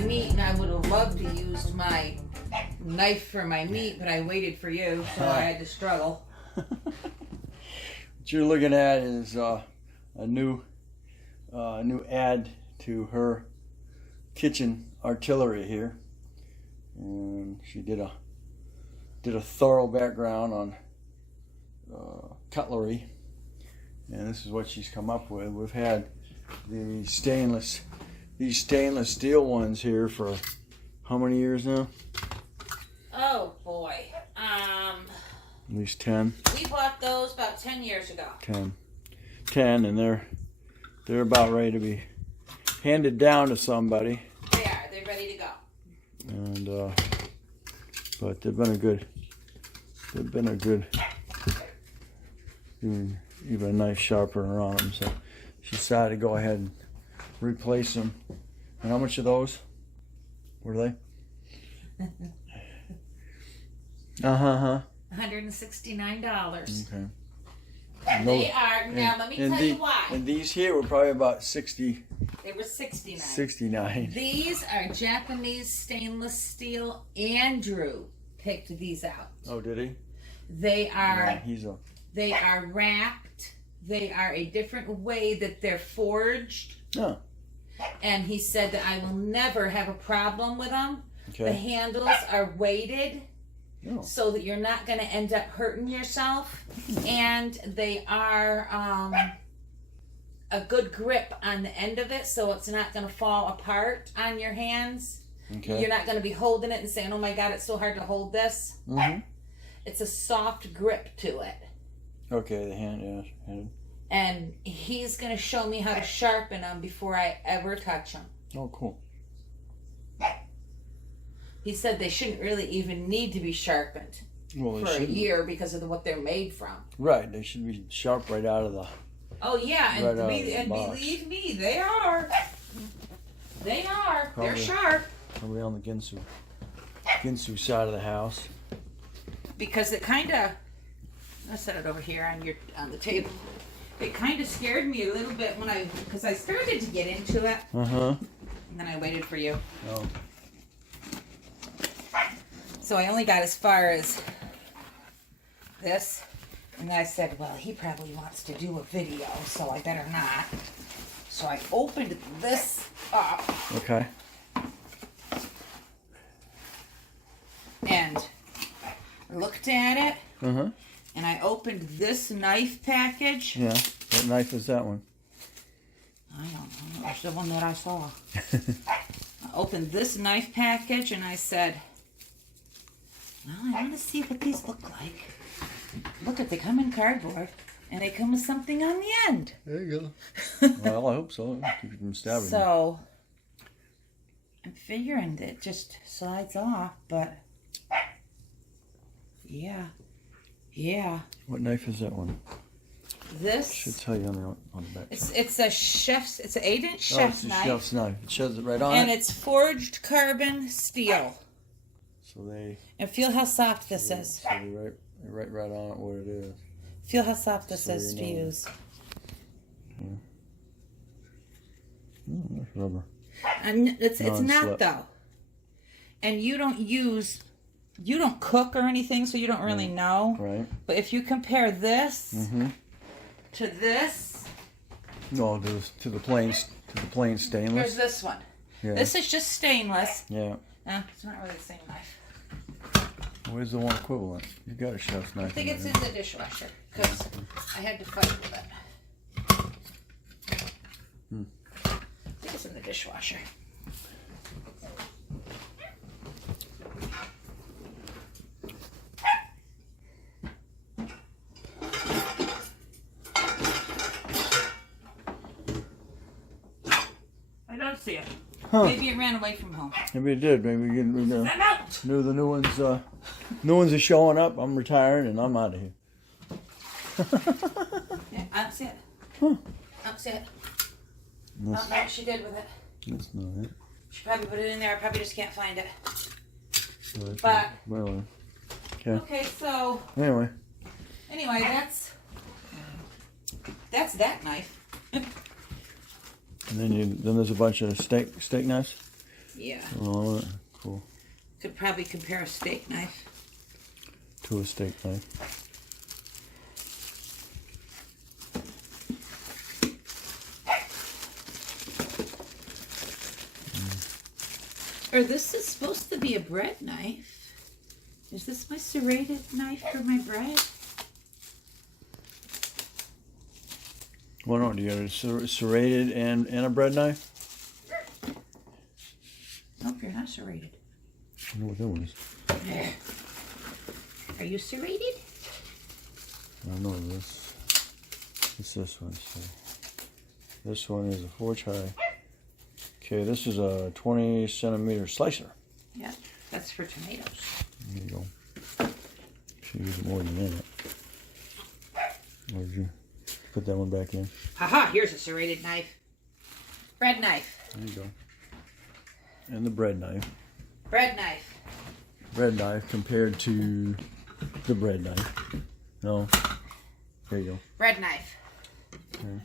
my meat, and I would have loved to use my knife for my meat, but I waited for you, so I had to struggle. What you're looking at is a new ad to her kitchen artillery here, and she did a thorough background on cutlery, and this is what she's come up with. We've had these stainless steel ones here for how many years now? Oh boy. At least 10. We bought those about 10 years ago. 10, and they're about ready to be handed down to somebody. They are. They're ready to go. And but they've been a good even a knife sharpener on them. So she decided to go ahead and replace them. And how much are those? Were they? $169. Okay. They are, now let me tell you why. And these here were probably about 60. They were $69. 69. These are Japanese stainless steel. Andrew picked these out. Oh, did he? They are, Yeah, they are wrapped. They are a different way that they're forged. Oh. And he said that I will never have a problem with them. Okay. The handles are weighted. Oh. So that you're not going to end up hurting yourself, and they are a good grip on the end of it, so it's not going to fall apart on your hands. Okay. You're not going to be holding it and saying, "Oh my God, it's so hard to hold this." Mm-hmm. It's a soft grip to it. Okay, the hand, yeah. And he's going to show me how to sharpen them before I ever touch them. Oh, cool. He said they shouldn't really even need to be sharpened Well, for a year because of what they're made from. Right, they should be sharp right out of the. Oh yeah, and, right out of the box. believe me, they are. They are. Probably. They're sharp. Probably on the Ginsu side of the house. Because it kind of. I'll set it over here on the table. It kind of scared me a little bit because I started to get into it. And then I waited for you. Oh. So I only got as far as this, and I said, well, he probably wants to do a video, so I better not. So I opened this up. Okay. And looked at it, Uh-huh. and I opened this knife package. Yeah. What knife is that one? I don't know. It's the one that I saw. I opened this knife package, and I said, well, I want to see what these look like. Look, they come in cardboard, and they come with something on the end. There you go. Well, I hope so. Keep you from stabbing. So, I'm figuring that it just slides off, but yeah. What knife is that one? This Should tell you on the back. it's an 8-inch chef's it's a knife, chef's knife. It shows it right on and it. it's forged carbon steel. So they. And feel how soft this is. So they write right on it what it is. Feel how soft this So is you to know. use. That's rubber. And it's not Non-slip. though. And you don't cook or anything, so you don't really know. Right. But if you compare this Mm-hmm. to this, No, to the plain here's stainless. this one. Yeah. This is just stainless. Yeah. It's not really the same knife. Where's the one equivalent? You got a chef's knife. I think it's there. in the dishwasher because I had to fight with it. I think it's in the dishwasher. I don't see it. Huh. Maybe it ran away from home. Maybe it did. Maybe we I'm out. knew the new ones. New ones are showing up. I'm retiring and I'm out of here. Yeah, I don't see it. Huh. I don't see it. I That's, don't know what she did with it. that's not it. She probably put it in there. I probably just can't find it. So that's But- well, okay. Okay, so Anyway, anyway, that's that knife. and then there's a bunch of steak knives. Yeah. Oh, cool. Could probably compare a steak knife. To a steak knife. Or this is supposed to be a bread knife. Is this my serrated knife for my bread? Well, no, do you have a serrated and a bread knife? Nope, you're not serrated. I know what that was. Are you serrated? I know this. It's this one. So this one is a forge high. Okay, this is a 20 centimeter slicer. Yeah, that's for tomatoes. There you go. Should use more than that. Or did you put that one back in? Haha, here's a serrated knife. Bread knife. There you go. And the bread knife. Bread knife. Bread knife compared to the bread knife. No. There you go. Bread knife. Okay.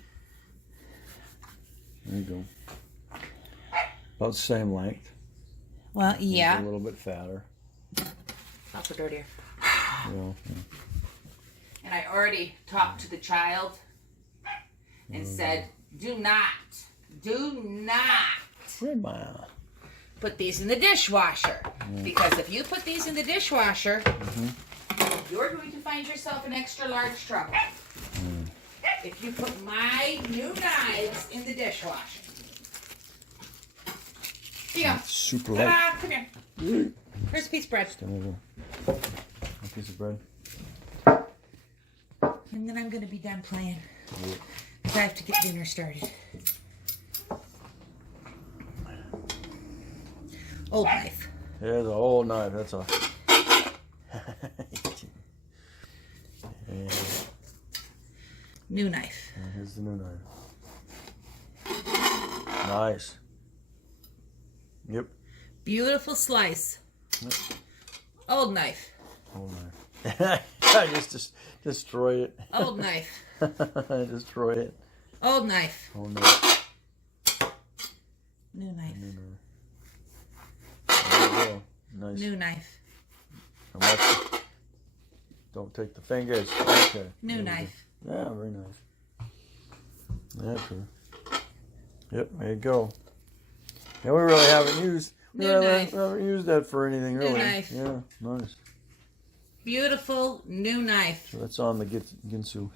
There you go. About the same length. Well, yeah. A little bit fatter. Also dirtier. Well, yeah. And I already talked to the child and said, do not Grandma. put these in the dishwasher. Because if you put these in the dishwasher, you're going to find yourself in extra large trouble. If you put my new knives in the dishwasher. Here you go. Super Ta-da, light. come here. Here's a piece of bread. Stand over. A piece of bread. And then I'm going to be done playing. Because I have to get dinner started. Old knife. There's a whole knife. That's a. And New knife. here's the new knife. Nice. Yep. Beautiful slice. Yep. Old knife. Whole knife. I just destroyed it. Old knife. I destroyed it. Old knife. Whole knife. New knife. New knife. There you go. Nice. New knife. And watch. Don't take the fingers. Okay. New There you knife. go. Yeah, very nice. That's her. Yep, there you go. And we really haven't used. We New knife. haven't used that for anything really. knife. Yeah, nice. Beautiful new knife. So that's on the Ginsu.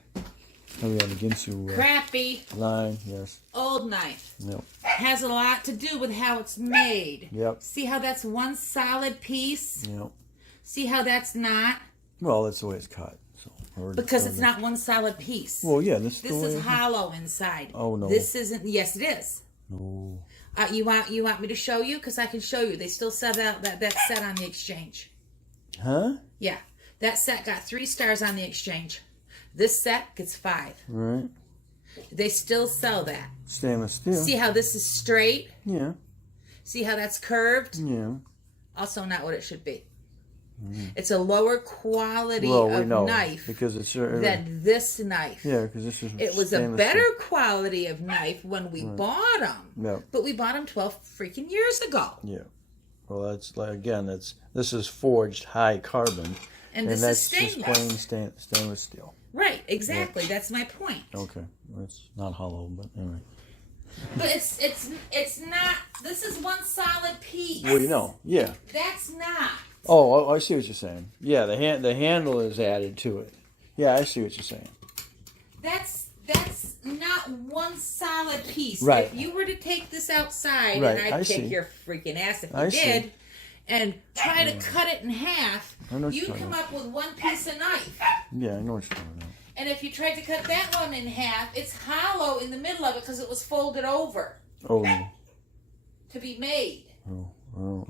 Oh yeah, the Ginsu Crappy line. Yes. old knife. Yep. Has a lot to do with how it's made. Yep. See how that's one solid piece? Yep. See how that's not? Well, that's the way it's cut. So. Because it's not one solid piece. Well, yeah, this This is hollow inside. Oh no. This isn't. Yes, it is. No. You want me to show you? Because I can show you. They still sell that set on the exchange. Huh? Yeah, that set got 3 stars on the exchange. This set gets 5. Right. They still sell that. Stainless steel. See how this is straight? Yeah. See how that's curved? Yeah. Also not what it should be. It's a lower quality Well, we of know knife because it's than this knife. yeah, because this is. It was a stainless better steel. quality of knife when we bought them. Yeah. But we bought them 12 freaking years ago. Yeah. Well, that's like again. This is forged high carbon, And this that's is stainless. just plain stainless steel. Right, exactly. That's my point. Okay, well, it's not hollow, but anyway. But it's not. This is one solid piece. Well, you know, yeah. That's not. Oh, I see what you're saying. Yeah, the handle is added to it. Yeah, I see what you're saying. That's not one solid piece. Right. If you were to take this outside, Right, and I'd I kick see. your freaking ass if you I see. did, and try to cut it in half, I know what you'd you're talking come up with one piece of knife. Yeah, I know what you're talking about. And if you tried to cut that one in half, it's hollow in the middle of it because it was folded over Oh, no. to be made. No.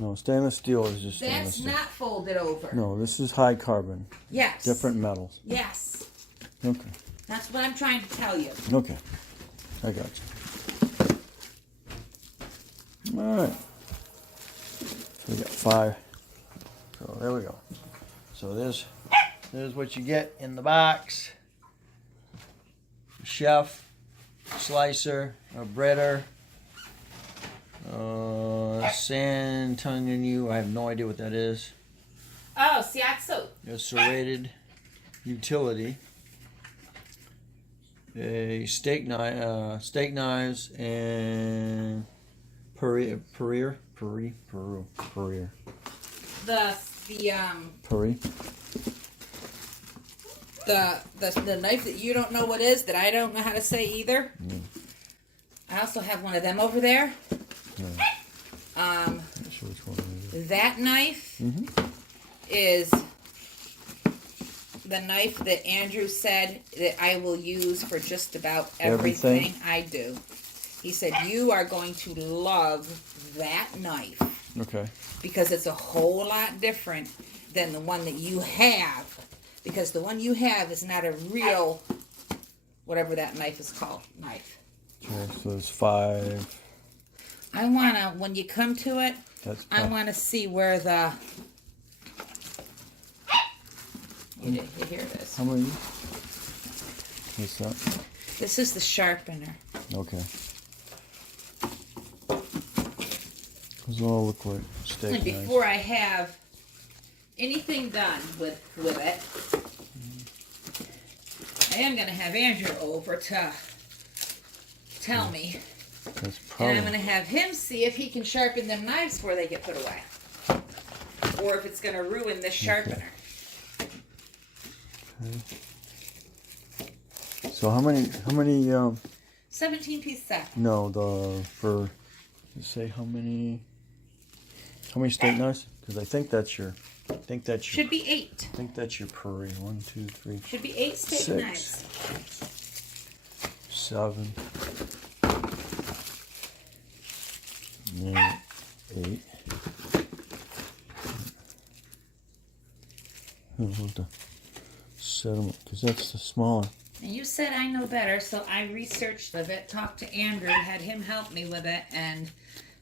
No, stainless steel is just stainless That's steel. not folded over. No, this is high carbon. Yes. Different metals. Yes. Okay. That's what I'm trying to tell you. Okay. I got you. All right. So we got 5. So there we go. So there's what you get in the box. Chef, slicer, a breader, San Antonio. I have no idea what that is. Oh, Siatsu. A serrated utility. A steak knives and Peru. The knife that you don't know what is, that I don't know how to say either. Mm. I also have one of them over there. Yeah. Not sure which one it is. That knife is the knife that Andrew said that I will use for just about everything I do. He said, you are going to love that knife. Okay. Because it's a whole lot different than the one that you have. Because the one you have is not a real, whatever that knife is called, knife. Okay, so there's 5. I want to, when you come to it, I That's want to see where the... Here it is. How many? What's that? This is the sharpener. Okay. Those all look like steak And knives. before I have anything done with it, I am going to have Andrew over to tell me. That's And probably. I'm going to have him see if he can sharpen them knives before they get put away. Or if it's going to ruin this sharpener. Okay. So how many 17-piece set. no, say how many steak knives? Because I think that's your Should be 8. I think that's your Peru. 1, 2, 3. Should be 8 steak 6, knives. 7, 8. I'll have to set them because that's the smaller. And you said I know better, so I researched of it, talked to Andrew, had him help me with it, and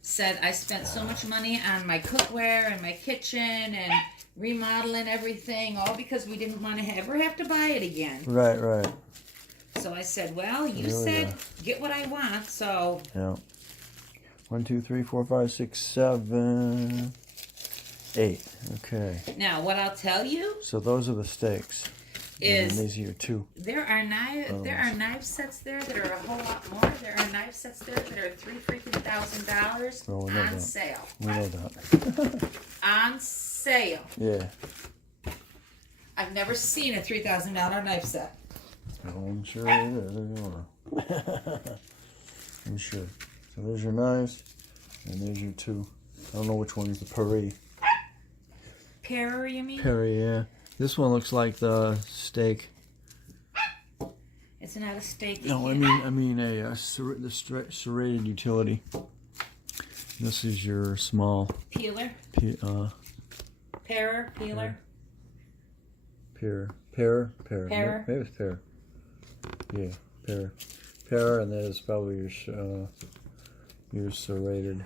said I spent so much money on my cookware and my kitchen and remodeling everything, all because we didn't want to ever have to buy it again. Right. So I said, well, you There we said go. get what I want, so... Yeah. 1, 2, 3, 4, 5, 6, 7, 8. Okay. Now, what I'll tell you So those are the steaks. And is then these are your 2. there are knife sets there that are a whole lot more. There are knife sets there that are $3,000 Oh, we know on that. sale. We know that. On sale. Yeah. I've never seen a $3,000 knife set. Oh, I'm sure it is. I'm sure. So there's your knives, and there's your 2. I don't know which one is the Perry. Perry, you mean? Perry, yeah. This one looks like the steak. It's not a steak. No, I mean the serrated utility. This is your small Peeler. Peeler. Pear. Pear. Maybe it's pear. Yeah, pear, and that is probably your serrated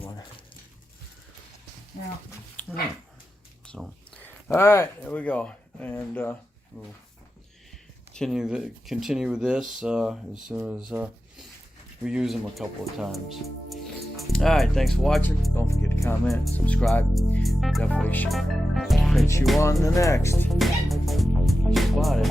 one. Yeah. Right. So, all right, there we go, and we'll continue with this as soon as we use them a couple of times. All right, thanks for watching. Don't forget to comment, subscribe, definitely share. Catch you on the next. Spotted.